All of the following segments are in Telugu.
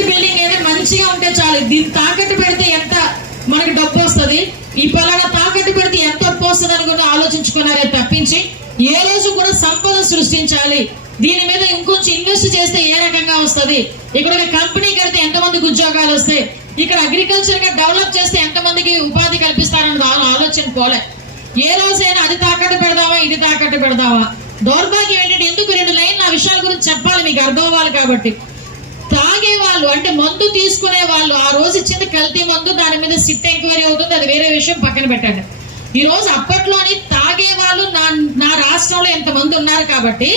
గవర్నమెంట్ బిల్డింగ్ ఏదో మంచిగా ఉంటే చాలు, దీన్ని తాకట్టు పెడితే ఎంత మనకి డబ్బు వస్తుంది, ఈ పలానా తాకట్టు పెడితే ఎంత డబ్బు వస్తుంది అని కూడా ఆలోచించుకున్నారే తప్పించి ఏ రోజు కూడా సంపద సృష్టించాలి, దీని మీద ఇంకొంచెం ఇన్వెస్ట్ చేస్తే ఏ రకంగా వస్తుంది, ఇక్కడ ఒక కంపెనీ కడితే ఎంతమందికి ఉద్యోగాలు వస్తాయి, ఇక్కడ అగ్రికల్చర్ గా డెవలప్ చేస్తే ఎంతమందికి ఉపాధి కల్పిస్తారన్నది ఆలోచన పోలే. ఏ రోజైనా అది తాకట్టు పెడదామా ఇది తాకట్టు పెడదామా. దౌర్భాగ్యం ఏంటంటే ఎందుకు 2 లైన్లు ఆ విషయాల గురించి చెప్పాలి, మీకు అర్థం అవ్వాలి కాబట్టి. తాగే వాళ్ళు అంటే మందు తీసుకునే వాళ్ళు ఆ రోజు ఇచ్చింది కల్తీ మందు, దాని మీద సిట్ ఎంక్వైరీ అవుతుంది, అది వేరే విషయం, పక్కన పెట్టండి. ఈ రోజు అప్పట్లోని తాగే వాళ్ళు నా రాష్ట్రంలో ఎంతమంది ఉన్నారు కాబట్టి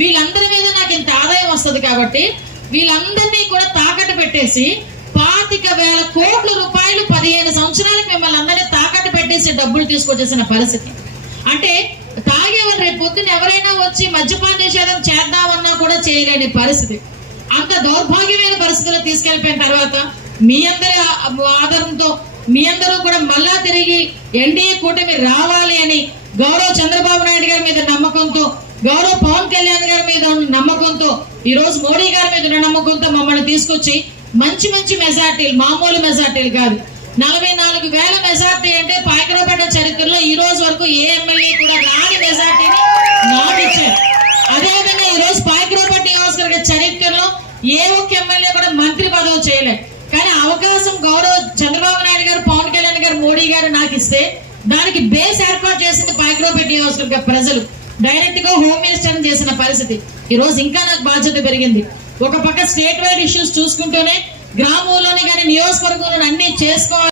వీళ్ళందరి మీద నాకు ఇంత ఆదాయం వస్తుంది కాబట్టి వీళ్ళందరినీ కూడా తాకట్టు పెట్టేసి 25,000 కోట్ల రూపాయలు 15 సంవత్సరాలకు మిమ్మల్ని అందరినీ తాకట్టు పెట్టేసి డబ్బులు తీసుకొచ్చేసిన పరిస్థితి. అంటే తాగేవాళ్ళు రేపు పొద్దున ఎవరైనా వచ్చి మద్యపాన నిషేధం చేద్దామన్నా కూడా చేయలేని పరిస్థితి. అంత దౌర్భాగ్యమైన పరిస్థితుల్లో తీసుకెళ్లిపోయిన తర్వాత మీ అందరి ఆధారంతో మీ అందరూ కూడా మళ్ళా తిరిగి ఎన్డీఏ కూటమి రావాలి అని గౌరవ చంద్రబాబు నాయుడు గారి మీద నమ్మకంతో, గౌరవ పవన్ కళ్యాణ్ గారి మీద ఉన్న నమ్మకంతో, ఈ రోజు మోడీ గారి మీద ఉన్న నమ్మకంతో మమ్మల్ని తీసుకొచ్చి మంచి మంచి మెజార్టీలు, మామూలు మెజార్టీలు కాదు, 44,000 మెజార్టీ అంటే పాయకరావుపేట చరిత్రలో ఈ రోజు వరకు ఏ ఎమ్మెల్యే కూడా రాని మెజార్టీని నాకు ఇచ్చారు. అదేవిధంగా ఈ రోజు పాయకరావుపేట నియోజకవర్గ చరిత్రలో ఏ ఒక్క ఎమ్మెల్యే కూడా మంత్రి పదవి చేయలేదు. కానీ అవకాశం గౌరవ చంద్రబాబు నాయుడు గారు, పవన్ కళ్యాణ్ గారు, మోడీ గారు నాకు ఇస్తే దానికి బేస్ ఏర్పాటు చేసింది పాయకరావుపేట నియోజకవర్గ ప్రజలు. డైరెక్ట్ గా హోమ్ మినిస్టర్ చేసిన పరిస్థితి. ఈ రోజు ఇంకా నాకు బాధ్యత పెరిగింది. ఒక పక్క స్టేట్ వైడ్ ఇష్యూస్ చూసుకుంటూనే గ్రామంలోని కానీ నియోజకవర్గంలో అన్ని చేసుకోవాలి.